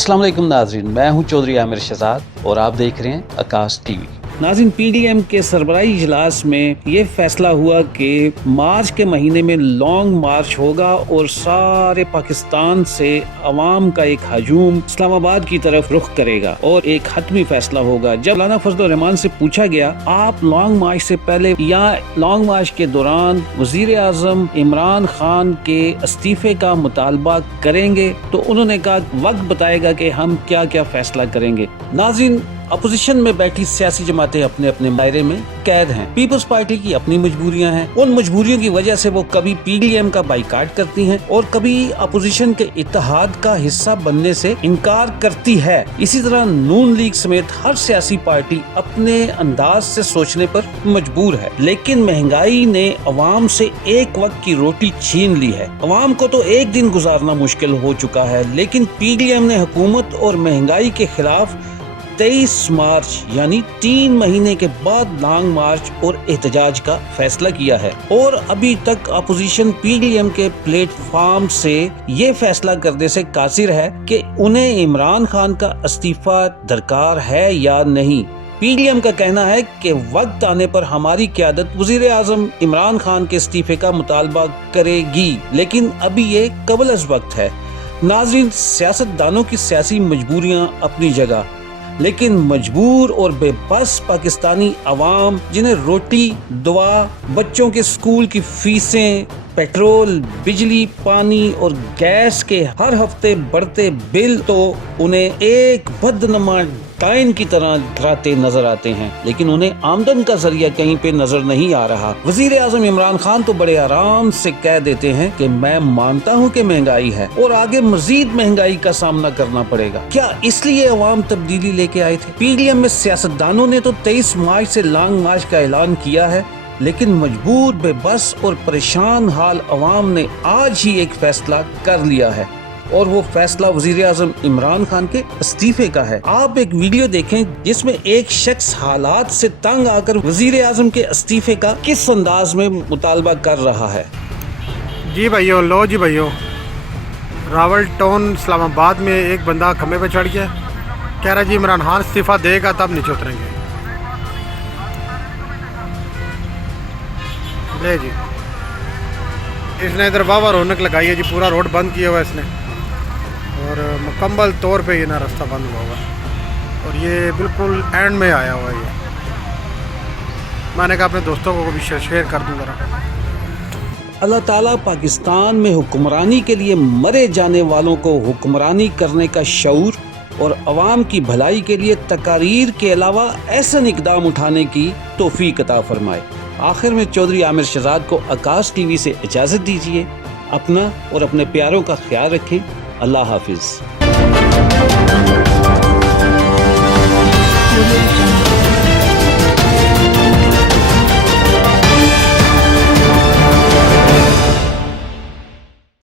अस्सलाम वालेकुम नाज़रीन, मैं हूं चौधरी आमिर शहजाद और आप देख रहे हैं आकाश टीवी। नाज़रीन, पीडीएम के सरबराही इजलास में ये फैसला हुआ कि मार्च के महीने में लॉन्ग मार्च होगा और सारे पाकिस्तान से अवाम का एक हजूम इस्लामाबाद की तरफ रुख करेगा और एक हतमी फैसला होगा। जब मौलाना फजल रहमान से पूछा गया आप लॉन्ग मार्च से पहले या लॉन्ग मार्च के दौरान वजीर आजम इमरान खान के इस्तीफे का मुतालबा करेंगे, तो उन्होंने कहा वक्त बताएगा कि हम क्या क्या फैसला करेंगे। नाज़रीन, अपोजिशन में बैठी सियासी जमातें अपने अपने दायरे में कैद हैं। पीपल्स पार्टी की अपनी मजबूरियां हैं। उन मजबूरियों की वजह से वो कभी पीडीएम का बाइकाट करती हैं और कभी अपोजिशन के इत्तेहाद का हिस्सा बनने से इनकार करती है। इसी तरह नून लीग समेत हर सियासी पार्टी अपने अंदाज से सोचने पर मजबूर है। लेकिन महंगाई ने अवाम से एक वक्त की रोटी छीन ली है। अवाम को तो एक दिन गुजारना मुश्किल हो चुका है, लेकिन पीडीएम ने हुकूमत और महंगाई के खिलाफ 23 मार्च यानी 3 महीने के बाद लॉन्ग मार्च और एहतजाज का फैसला किया है और अभी तक अपोजिशन पीडीएम के प्लेटफॉर्म से ये फैसला करने से कासिर है कि उन्हें इमरान खान का इस्तीफा दरकार है या नहीं। पीडीएम का कहना है कि वक्त आने पर हमारी क़यादत वज़ीर आज़म इमरान खान के इस्तीफे का मुतालबा करेगी, लेकिन अभी ये कबल अज़ वक्त है। नाज़रीन, सियासतदानों की सियासी मजबूरियां अपनी जगह, लेकिन मजबूर और बेबस पाकिस्तानी अवाम जिन्हें रोटी, दवा, बच्चों के स्कूल की फीसें, पेट्रोल, बिजली, पानी और गैस के हर हफ्ते बढ़ते बिल तो उन्हें एक बदनमा टाइन की तरह डराते नजर आते हैं, लेकिन उन्हें आमदन का जरिया कहीं पे नजर नहीं आ रहा। वजीर आजम इमरान खान तो बड़े आराम से कह देते हैं कि मैं मानता हूं कि महंगाई है और आगे मजीद महंगाई का सामना करना पड़ेगा। क्या इसलिए अवाम तब्दीली लेके आए थे? पीडीएम में सियासतदानों ने तो 23 मार्च से लॉन्ग मार्च का ऐलान किया है, लेकिन मजबूर, बेबस और परेशान हाल अवाम ने आज ही एक फैसला कर लिया है और वो फैसला वजीर आजम इमरान खान के इस्तीफे का है। आप एक वीडियो देखें जिसमें एक शख्स हालात से तंग आकर वजीर आजम के इस्तीफे का किस अंदाज में मुतालबा कर रहा है। जी भाइयों, लो जी भाइयों, रावल टाउन इस्लामाबाद में एक बंदा खम्बे पे चढ़ गया, कह रहा जी इमरान खान इस्तीफा देगा तब नीचे उतरेंगे। ले जी, इसने इधर वाह रौनक लगाई है जी, पूरा रोड बंद किया हुआ इसने और मुकम्मल तौर पे ये ना रास्ता बंद हुआ हुआ और ये बिल्कुल एंड में आया हुआ है। ये मैंने कहा अपने दोस्तों को भी शेयर कर दूँ ज़रा। अल्लाह ताला पाकिस्तान में हुक्मरानी के लिए मरे जाने वालों को हुक्मरानी करने का शऊर और अवाम की भलाई के लिए तकारीर के अलावा ऐसा इक़दाम उठाने की तौफीक अता फरमाए। आखिर में चौधरी आमिर शहजाद को आकाश टीवी से इजाज़त दीजिए। अपना और अपने प्यारों का ख्याल रखें। अल्लाह हाफिज़।